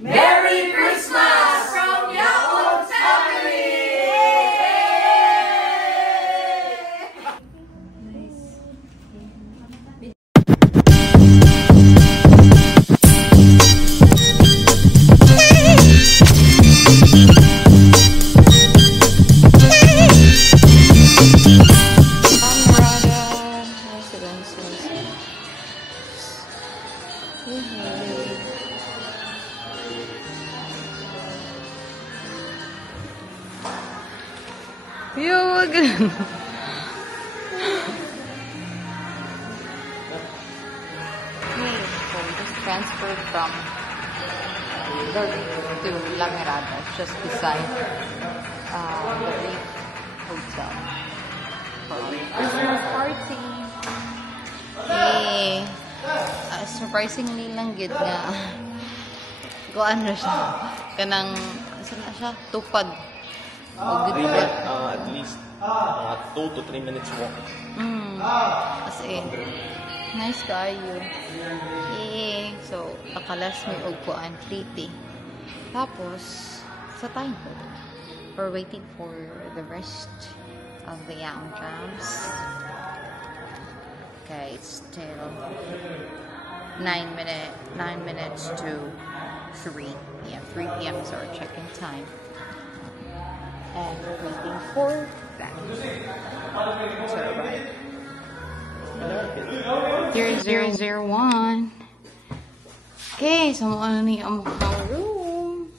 Merry Christmas from Yakult family! Yun. Okay, so we just transferred from to La Mirada, just beside the Reef Hotel for Christmas party. Okay. Surprisingly lang gid nga. Kuan na siya. Kanang, saan na siya? Tupad. At least 2 to 3 minutes walk. As in, nice kayo. Eh, so, akalas may ugpuan, 3T. Tapos, sa time po, we're waiting for the rest of the young drums. Okay, it's still 9 minutes to 3 p.m. 3 p.m. is our check-in time. And we're waiting for that to arrive. 0001. Okay, so ano ni ang room?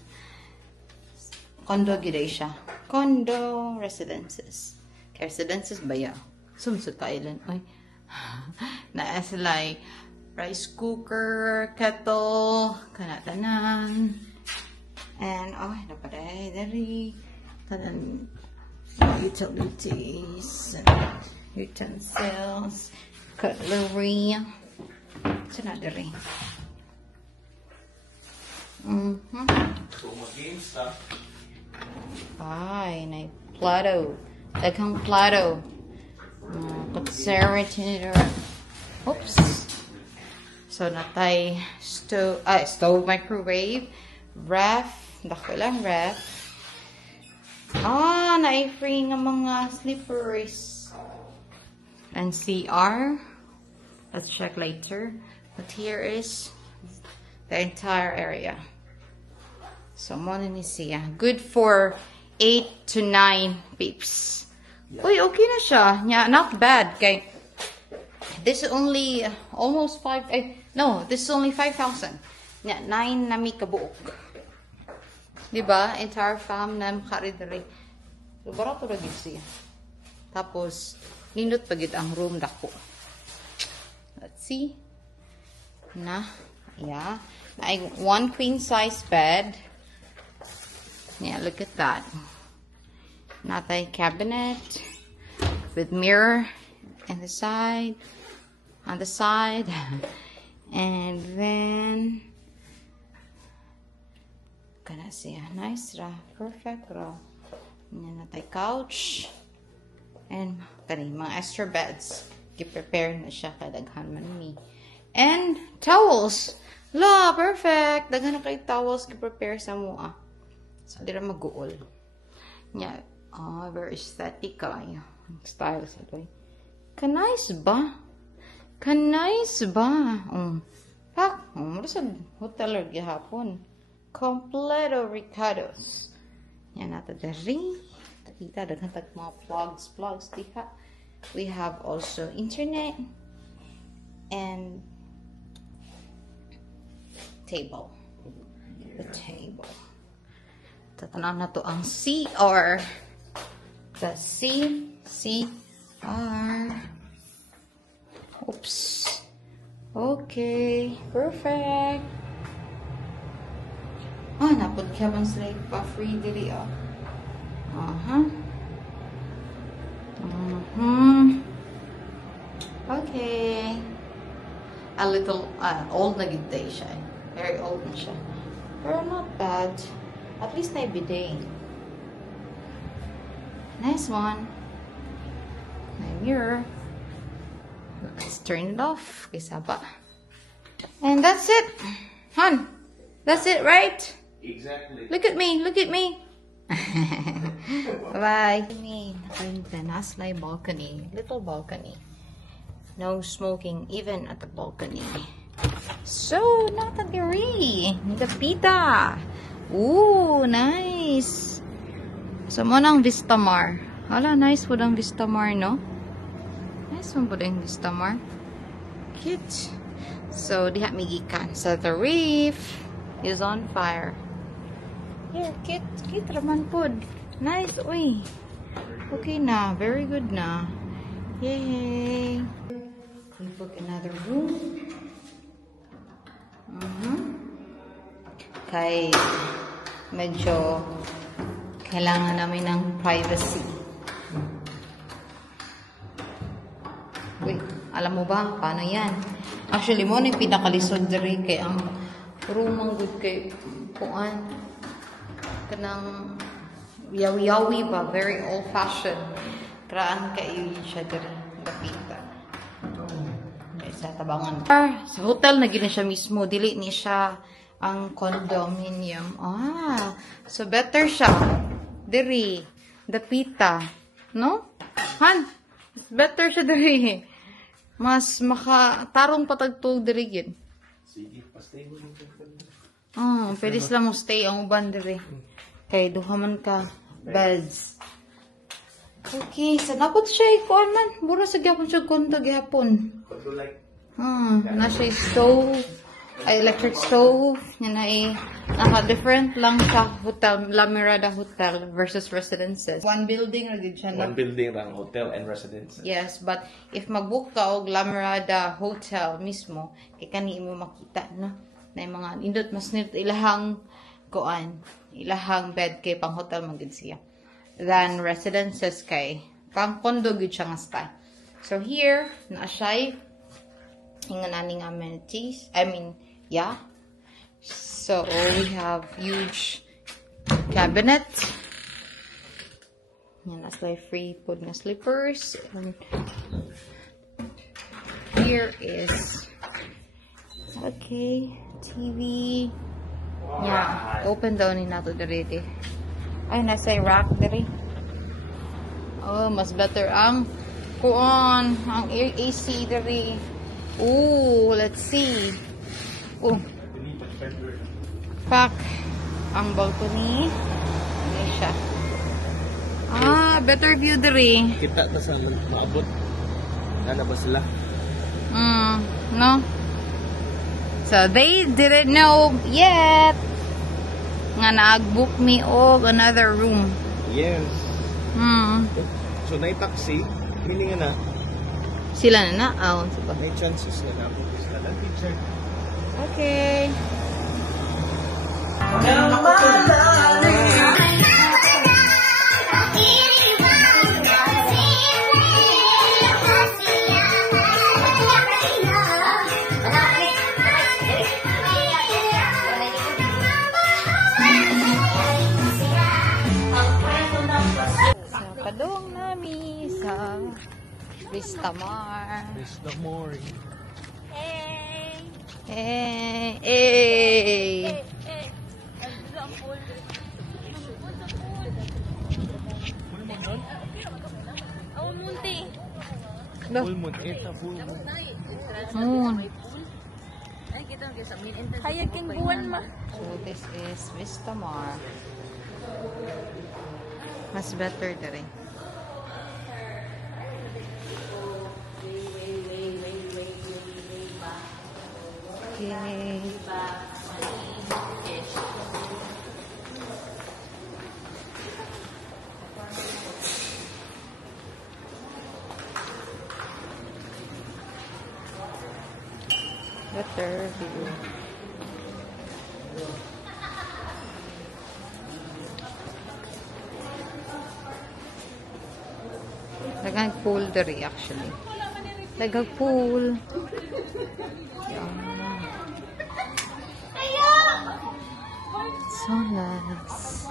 Condo gid siya. Condo residences. Okay, residences ba ya? Sumsud ka island. Oy. Na sila rice cooker, kettle, kanatanan. And napaday dari. Kanan utilities, utensils, cutlery. It's not dirty. Ay, na plato. Daghang plato. Conservator. Oops. So natay stove microwave, ref, dako lang ref. Na-free nga mga slippers. And CR. Let's check later. But here is the entire area. So, muna ni siya. Good for 8 to 9 peeps. Uy, okay na siya. Yeah, not bad. Okay. This is only almost 5. No, this is only 5,000. Yeah, 9 na mi kabuok. Diba? Entire fam na makaridari. So, barato na gid siya. Tapos, nindot pa gid ang room dako. Let's see. Yeah. One queen size bed. Yeah, look at that. Natay cabinet with mirror on the side. And then kana siya. Nice ra. Perfect ra. Yan natay couch. And kani mga extra beds. Gi-prepare na siya kadaghan man mi. And towels. La, perfect. Daghan na kay towels gi-prepare sa mua. So dira maguol. Nya, very aesthetic kayo. Style sa toy. Kanais ba? Mura sa hotel or gihapon. Completo Ricardos. Yan nato dari. Kita daghan tag mga plugs diha. We have also internet and table. The table. Tatanan na to ang CR. The CR. Oops. Okay. Perfect. Napod ka bang slide pa free dili Okay. A little old na gid siya. Very old na siya. Pero not bad. At least na bidet. Nice one. My mirror. Let's turn it off. Kaysa ba. And that's it. Hun. That's it, right? Exactly. Look at me. Look at me. Bye-bye. The nice balcony. Little balcony. No smoking even at the balcony. So, natagiri. The pita. Ooh, nice. So, mo nang Vistamar. Hala, nice po ang Vistamar, no? Nice mo po ang Vistamar. Cute. So, diha migikan. So, the reef is on fire. Here, cute raman po. Nice, uy. Okay na. Very good na. Yay. We book another room. Kay medyo kailangan namin ng privacy. Wait, alam mo ba paano yan? Actually, mo na yung pinakalisod diri kay ang room ang good kay kuan kanang yawi-yawi ba, very old-fashioned. Kraan kayo siya diri, dapita. Sa tabangan. Sa hotel na gina siya mismo, dili ni siya ang condominium. So better siya. Diri, dapita, no? Han, better siya diri. Mas makatarong patagtog diri gid. Sige, pa-stay mo dito. Pwede sila mo stay ang uban diri. Kay duha man ka beds. Okay, sa napot siya ikuan man. Bura sa gyapon siya konto gyapon. Na siya stove, electric stove. Yan ay naka-different lang sa hotel, La Mirada Hotel versus residences. One building na din siya. One building lang, hotel and residence. Yes, but if mag-book ka og La Mirada Hotel mismo, kay kani mo makita, no? Na yung mga indot mas nito ilahang kuan, ilahang bed kay pang hotel man gid siya. Then residences kay pang condo gid siya nga style. So here, na siya ingan aning amenities. Yeah. So we have huge cabinet. Yan, that's like free food na slippers. And here is TV. Yeah, open daw ni nato diri. Ay, nasa rack diri. Oh, mas better ang kuon, ang AC diri. Ooh, let's see. Pack ang balcony. Ano siya? Better view diri. Kita ta sa maabot. Ano ba sila? No. So, they didn't know yet nga nag-book me og another room. Yes. So, na-taxi, meaning na Sila na may chances na nabot sila ng teacher. Okay. Padung nami sa Vistamar. Vistamar. Hey. Full moon. Eta full moon. Hayaking buwan ma. So this is Vistamar. Mas better dere. Okay. Better view. Daghang pool diri actually. Daghang pool. So nice.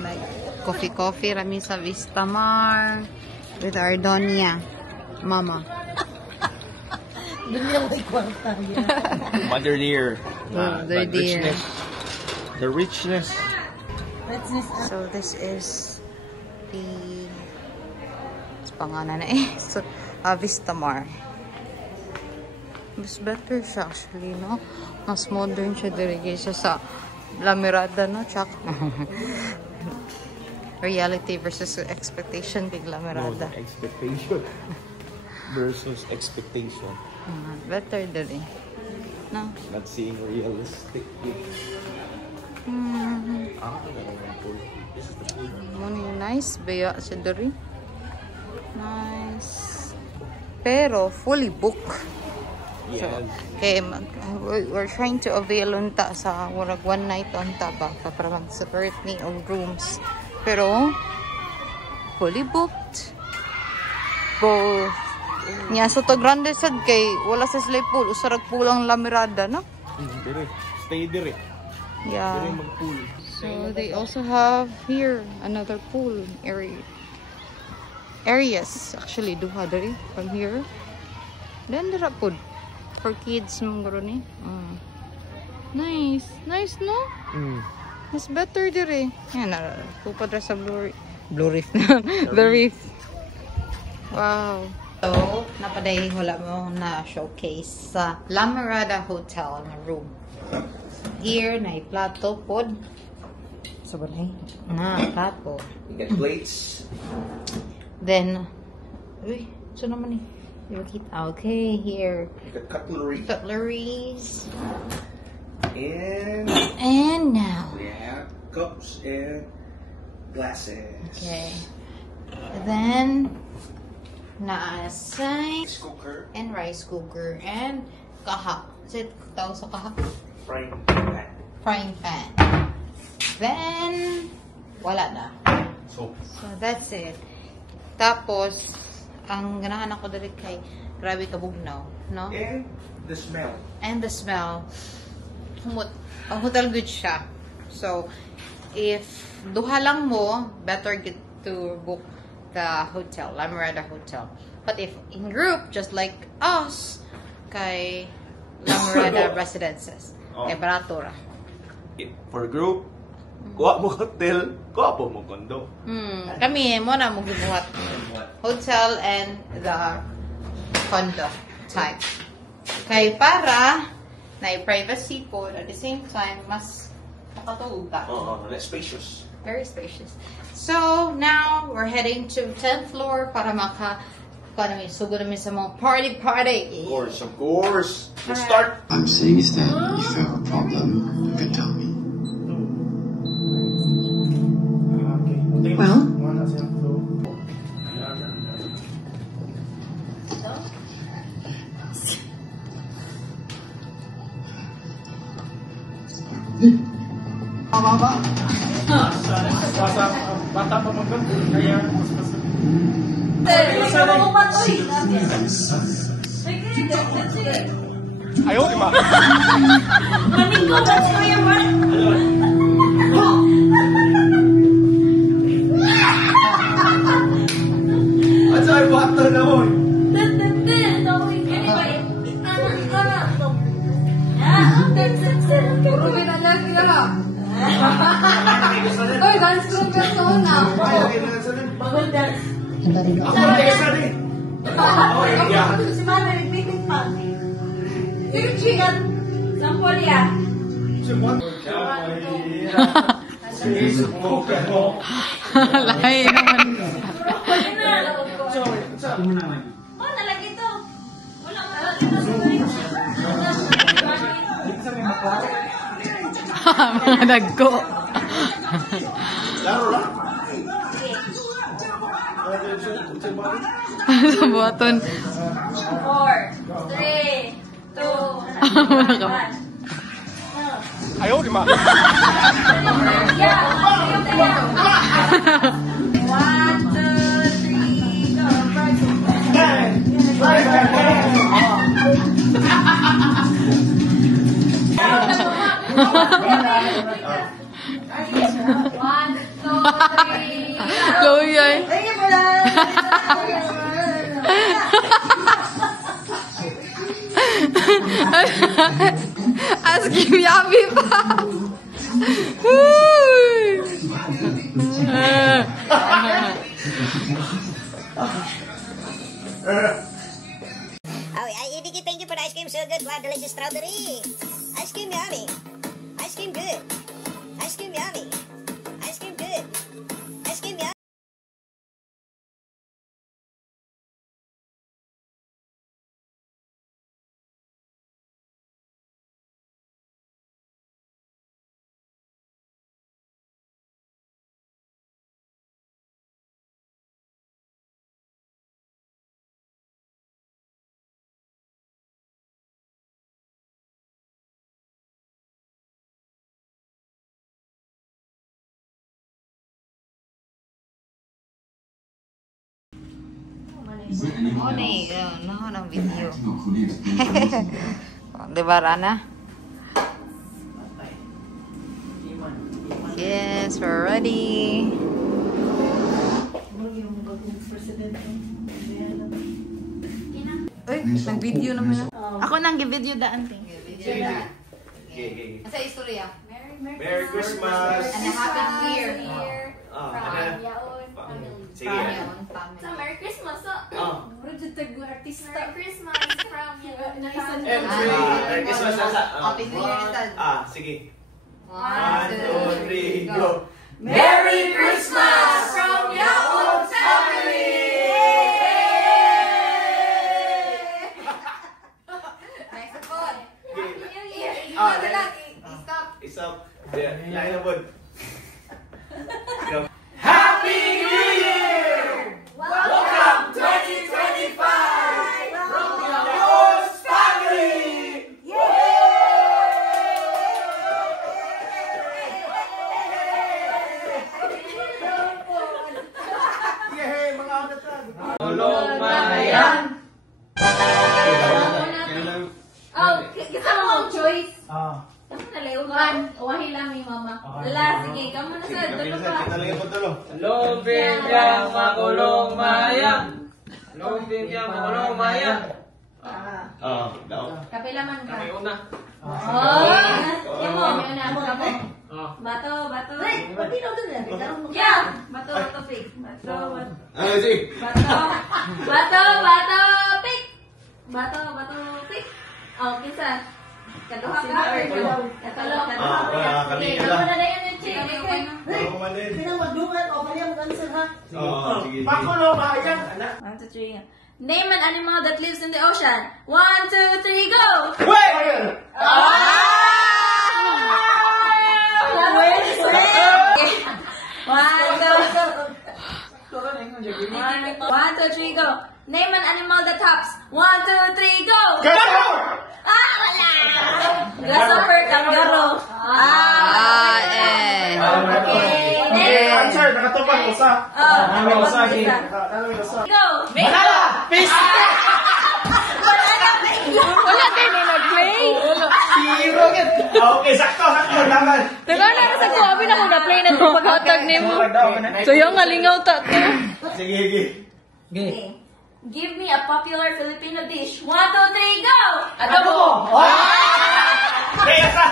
Like coffee rami sa Vistamar with Ardonia. Mama. Mother dear. Mother dear. Richness. The richness. So this is the pangalan na eh. So, Vistamar. Mas better siya actually, no? Mas modern siya dirigay siya sa La Mirada, no? Chak. Reality versus expectation big La Mirada. No, expectation versus expectation. Better dali. No? Not seeing realistic. This is the pool. Nice. Baya siya dali. Nice. Pero fully booked. Yeah. Okay, we're trying to avail unta sa warag one night unta ba para mag-separate ni of rooms. Pero fully booked. Both. Nya Soto Grande sad kay wala sa slay pool, usarag pulang La Mirada, no? Dire. Stay dire. Yeah. Dire mag-pool. So they also have here another pool areas actually duha diri from here. Then dira pod for kids mong ni. Nice. Nice, no? Mas better dire. Yan na pupadra sa Blue Reef. The Reef. Wow. So, napaday wala mo na showcase sa La Mirada Hotel na room. Here na plato pod. So, balay na plato. You get plates. Then, uy, so naman eh. Okay, here. You get cutlery. Cutleries. And now. we have cups and glasses. Okay. Then, naasay Rice cooker. and rice cooker and kaha. Is it tawag sa kaha? Frying pan. Frying pan. Then, wala na. So, that's it. Tapos, ang ganahan ako dali kay grabe kabugnaw, no? and the smell. And the smell. Humot. Ang hotel good siya. So, if duha lang mo, better get to book the hotel, La Mirada Hotel. But if in group, just like us, kay La Mirada Residences. Kay barato ra. For group, kuha mo hotel, kuha po mo condo. Kami, mo na mo gibuhat. Hotel and the condo type. Kay para na privacy po at the same time mas makatuog ka. Less spacious. Very spacious. So now we're heading to 10th floor para sugod namin sa mga party. Of course. Let's start. I'm saying is that if you have a problem, you can tell me. Well, Bata pa mo kaya ayaw, di ba? At sa'yo bata na mo. Oy, dance group persona. Ako mag-esa din. Si Mama, nagpitin pa. Sige, chikan. Sampol ya. Lahi naman. Oh, nalagi to. Wala mo nalagi Mga nagko. Laro lang. Sa buhaton. 4, 3, 2, 1. Ayaw, di ba? Yeah, 1, 2, 3, go. One, two, three. Loyay. Ay, wala. Ask him Yabi pa. Uy. Oh, Ibiki, thank you for the ice cream. So good. Wow, delicious strawberry. Ice cream yummy. Ice cream good. Ice cream yummy. Ice cream good. Ice cream yummy. Oh, no, ng video. Diba, Rana? Yes, we're ready. Uy, nag-video naman na. Ako nang video daan. Asa istorya? Merry Christmas! And a happy New Year. Ah, From ano? Yaon family. Sige. So, Merry Christmas. So, Artista. Merry Christmas from Yaon family. Merry Christmas sa... Happy New Year na tayo. Sige. 1, 1, 2, 3, go! Merry Christmas from Yaon family. Next one. Happy New Year. Stop. Stop. Lain na po. Happy New Year! Welcome 2025 from Yaon family. Tulong Mayan! Oh, kita mo choice. Kamu na layugan. Uwahi lang ni mama. Lala, sige. Kamu na sa dulo pa. Kita lagi po tulo. Lupin yang makulong maya. Lupin yang makulong maya. Daw. Kapilaman ka. Kami una. Oh! Yan mo. Yan na. Kamu. Oh. Bato, bato. Pati na ito na. Yeah! Bato, bato, pick. Bato, bato. Ano, sige. Bato. Bato, bato, pick. Bato, bato, pick. Oh, kisa. Kaduha ka. Katalo, kaduha. Kami Okay, kamu na na yan yung chick. Ako man din. Pinamadugan o kanyang answer ha. Sige. Pakulo bayan. 1, 2, 3. Name an animal that lives in the ocean. 1, 2, 3, go! One, two, three, go. Name an animal that hops. 1, 2, 3, go. Wala. Grasshopper, kangaroo. Okay. Next. Answer, nakatupang usa. Usa. Go. Banana! Fish! Wala din na nag-play. Hero gid. Okay, sakto naman. Teka na sa ko, abi na ko na-play na itong paghatag ni mo. So yung ngalingaw ta to. Sige, sige. Okay. Give me a popular Filipino dish. 1, 2, 3, go. Adobo. Kaya sa...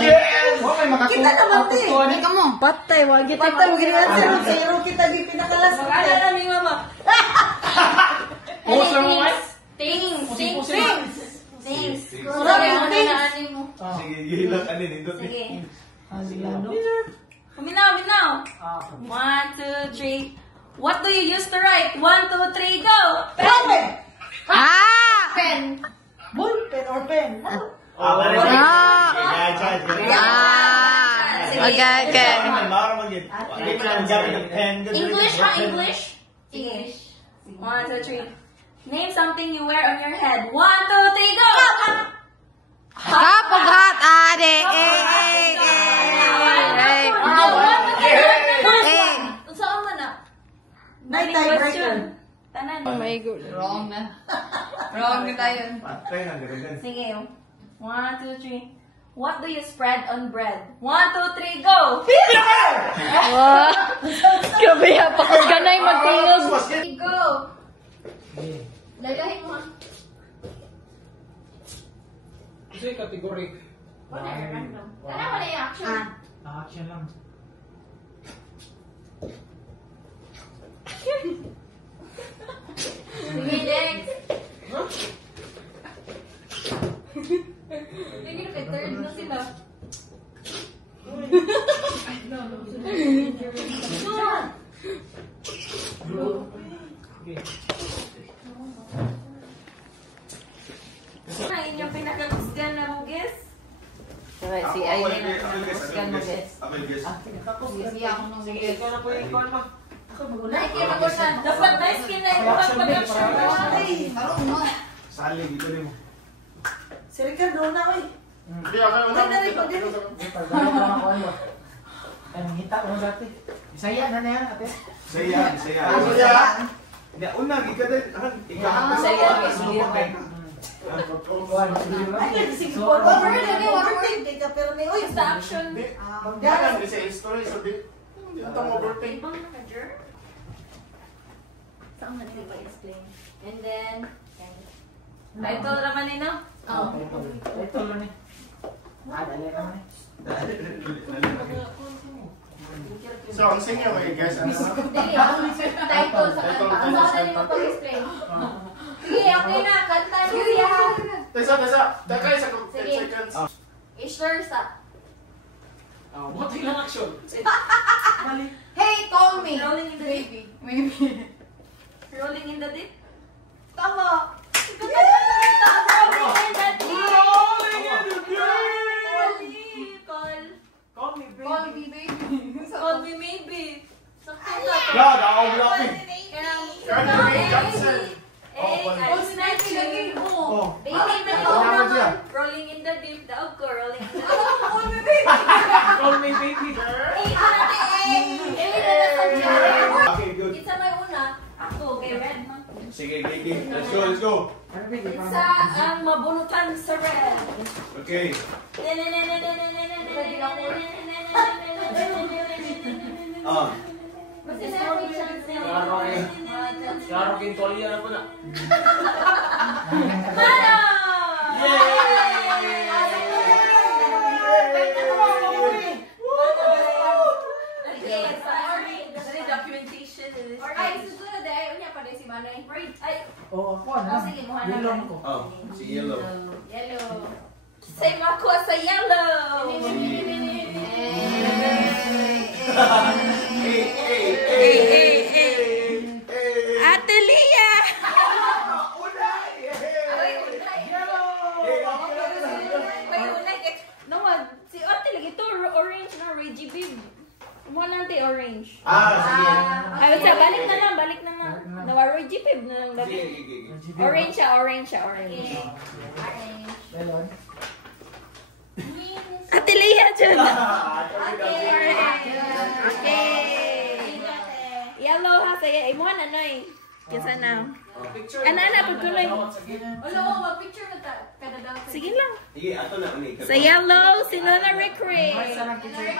Yes! Okay, Kita naman din. Ika mo. Patay, wag kita. Patay, wag kita. Zero kita di pinakalas. Wala na mi mama. Puso mo, eh? Things. Marami Sabi mo things. na anin mo. Sige, gilang ka din. Sige. Asilano. Binaw. 1, 2, 3. What do you use to write? 1, 2, 3, go. Pen! Pen. Bullpen or pen? Okay. English, ha? English? English. 1, 2, 3. Name something you wear on your head. 1, 2, 3, go. Kapughat, ade. Saan man na? Night vibration. Tanan. Oh my God. Wrong na. Wrong na tayo. Patay na, ganun. Sige. 1, 2, 3. What do you spread on bread? 1, 2, 3, go! Wow. Grabe ha, pakagganay magtingog. Go! Lagahin mo. Ito yung kategory. Random. Ano wala yung action? Action lang. Sige, next. Hindi na kay third na sila. Ano inyong pinakamusgan na mugis? Right, si Ay na napakasgan mo, guys. Ako yung guess. Sige, siya ako nung Sige, ikaw na po yung ikaw mo. Naikimagusan. Dapat na skin na ito pag-production mo. Sali, dito rin mo. Si Ricardo na, oy. Hindi, ako na Ay, nari ko din. Pagdalo ka ako ano. Ay, manghita ko dati. Isaya na na yan, ate. Saya. Hindi, una, gigada. Saya, guys. Ay, sige po. Overtake ka, pero may, oy. Sa action. Magdagan, sa history, sabi. Itong overtake. Ibang naka-jer? Saan na nila explain? And then, title naman nino? Oo. Ito lang eh. Dali naman eh. So, ang singyo, I guess, ano na? Dili, title sa kanta. Ang saan na nila pag-explain? Sige, okay na. Kanta niyo siya. Tesa. Takay sa 10 Sige. seconds. I-sure sa. Buti lang action. Hey, call me. Rolling in the deep. Maybe. Rolling in the deep. Tama. Rolling in the deep. Call me, baby. Call me, baby. Call me maybe. Sakto na. God, ako blocking. Kaya, Johnson. Baby Oh. na Tama siya. Rolling in the deep. Daog ko, rolling in the deep. Call me, baby. Okay, good. Isa may una. Ako, kay Red man. Sige, Gigi. Let's go. Ano, baby? Isa ang mabunutan sa Red. Okay. Klaro king tolya na po na. Mano! Documentation. Ay, susunod eh. Unya pa rin si Manoy. Ay, Oo, ako na. sige, muha na. Bilong ko. Oh, si Yellow. Yellow. Say mako sa yellow. Ate Lia! May unay kay nawad si Ate lagi to orange na Reggie Bib. Mo nante orange. Sige. Ay, wala balik na lang. Nawa Reggie Bib na lang dati. Sige. Orange siya. Orange. Melon. Ate Lia dyan! Okay. Yellow ha saya imuhan anoy. Kinsa na? Picture. Ana pagtuloy. Wala ko, mag-picture na kada daw. Sige lang. Sige, ato na. Sa yellow, si Lola Rickray. May sarang picture.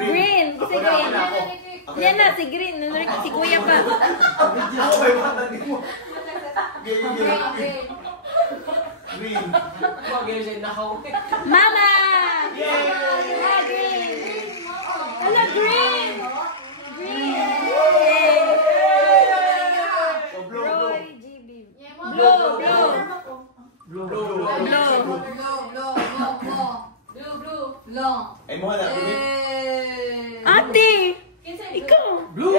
Green. Si Green. Yan na, si Green. Si Kuya pa. Ako may mata di mo. Green. Huwag yun siya nakaw. Mama! Hala, Green. Hala, Green. Roy GB. Blue. Ay mo na. Ate! Ikaw! Blue!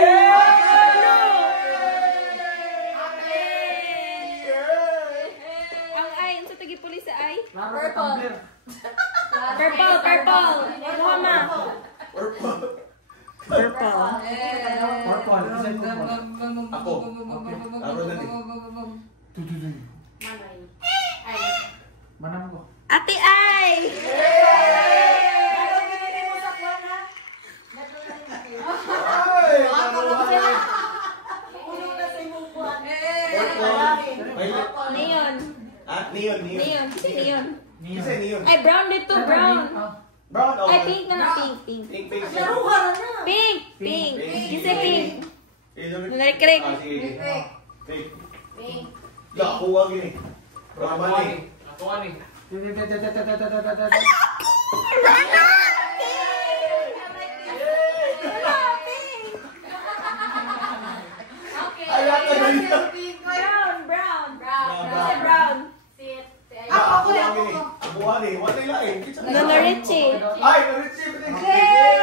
Ang ay, sa tagi pulis sa ay? Purple. Tumbler. Purple. Mama. Purple. Purple. Purple. Isa yung purple. Ako. Ako na din. Manam ko. Ate ay! Ay! brown. Brown o? Ay, pink na na. Pink. Pink, pink. Laruhan na na. Pink. You say pink. Sige, Correct. sige. Pink. Pink. La, kuha gini. Raman eh. Ako ani. Ayan na dito. Brown. Sit. Ako gini. Buwan eh. Wala ilain. Lola Richie. Ay, na-reach eh.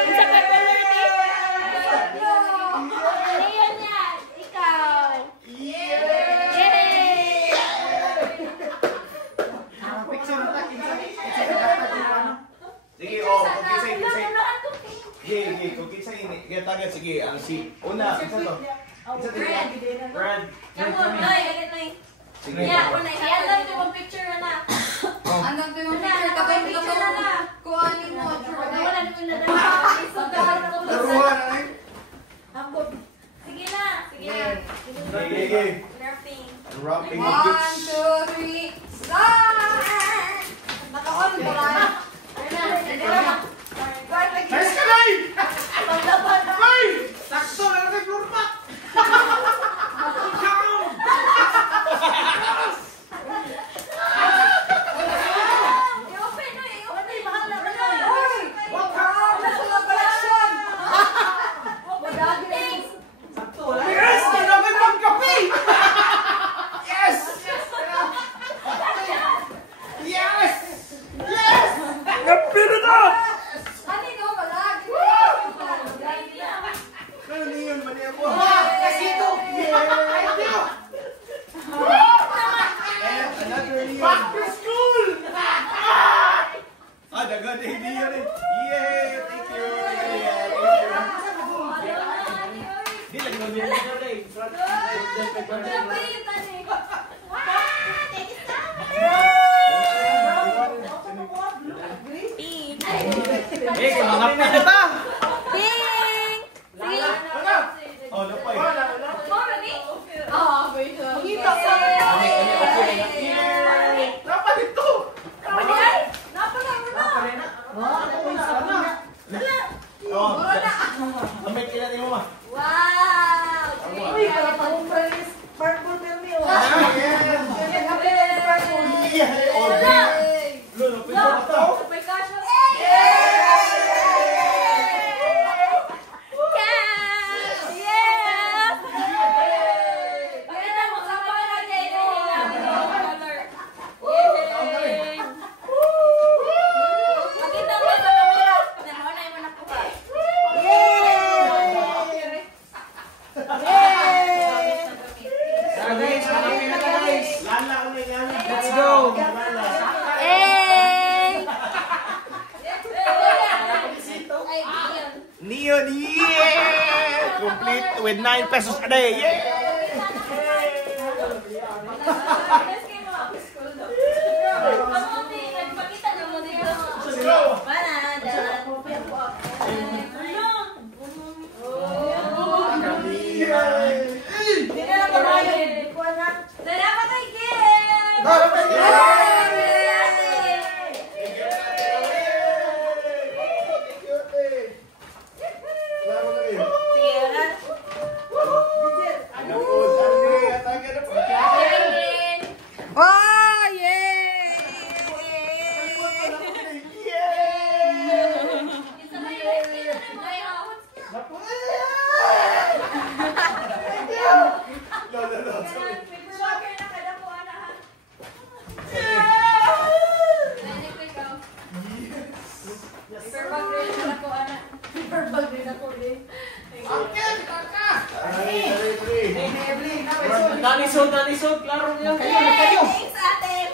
Isa ka pa Richie. Ano yun yan? Ikaw. Yay! Sige, oh, kung sige, kung kinsa ini, kaya tagad, sige, ang si, una, kinsa to? Kinsa to? Brad. Kamu, Noy, Noy. Sige. Yeah, una, yan lang ito pang picture na. Anong Una, picture na. Kuhanin mo. Wala naman na na. Laruan, ay. Sige na. Sige. Nerfing. Wrapping the 1, books. 2, 3, start! Naka-on ba lang? Nice ka, Nay! Nay! Sakto lang kay Florpat! Yes! Kailangan ng kape! Yes! Yes! Yes! Napili na! Ano niyon, mali ako. Kasito! Thank you! And another year. Back to school! Dagan na hindi yan eh. Yay! Thank you! Di lagi mo din ito eh. Eh, mga pinata! Pink! Sige. Oh, napay. Dapat ito! Oh, amay kailan mo ma? Wow! Uy, para pang purple film yun. Lolo, pinto to. Let's go! Neon, yeah! Complete with 9 pesos a day, yeah! Wow! Yay! Nanisod, klaro niyo. Kayo. Thanks, ate!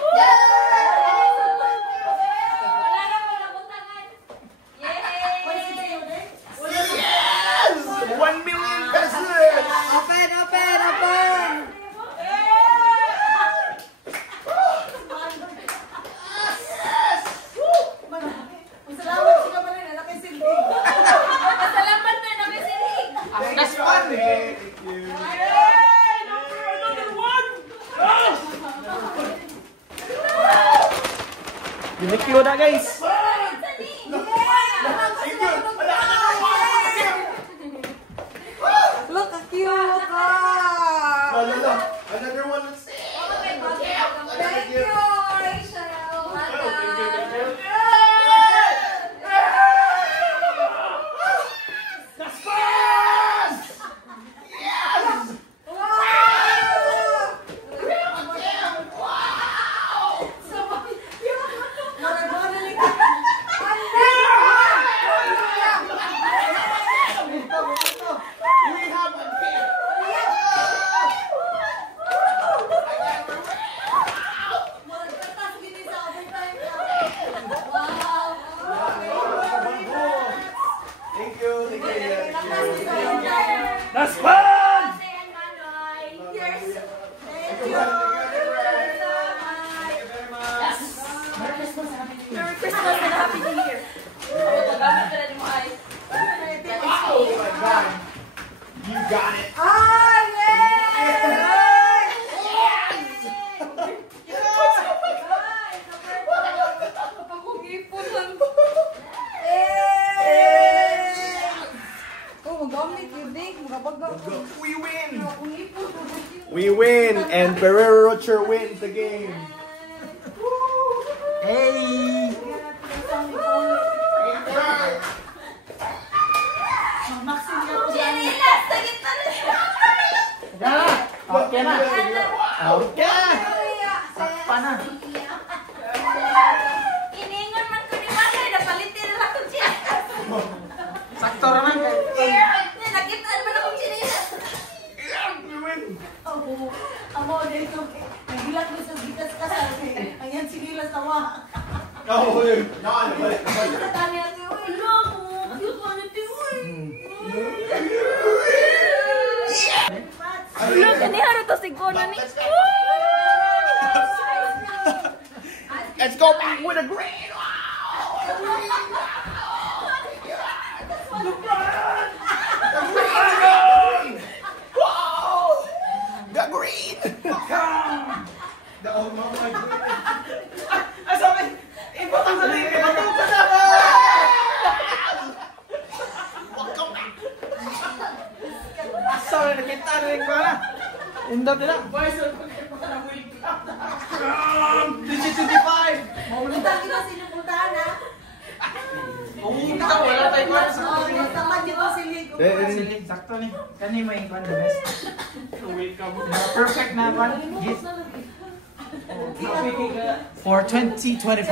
Wala na po nabutangan. Yay! 1 million pesos! Open, open, open! Salamat sila pa rin, anak yung silbi. Pasalamat na namin si Rick! That's fun. Thank you. Uniqlo na guys. got it. Ah, We win! We win, and Ferrero Rocher wins the game. Hey! Chinilas! Sa gitna na siya! Okay na! Okay! Sakpa na! Iningon man ko ni Manay, napalitin na akong chinilas. Sakto naman! Nakita naman akong chinilas. We win! Amo, dito. Nagilat mo sa bigas kasal. Ayan, sinilas tawa. No, balik. Dami ate, uy, loko. Cute mo ate, uy. Look, kaniharo to si Gona ni. Let's go back with a green! Wow! The green! The old mama green! Sabi! Ipotong sa liit! Ipotong sa liit! Welcome back! Sabi! Nakita na rin ko na! Indot nila! Digit 25! Punta kita sinupuntahan, ha? Kita wala tayo ko sa Tamad dito silig. siling. Sakto ni. Kani may kwan the best. Perfect na kwan. Gift. For 2025.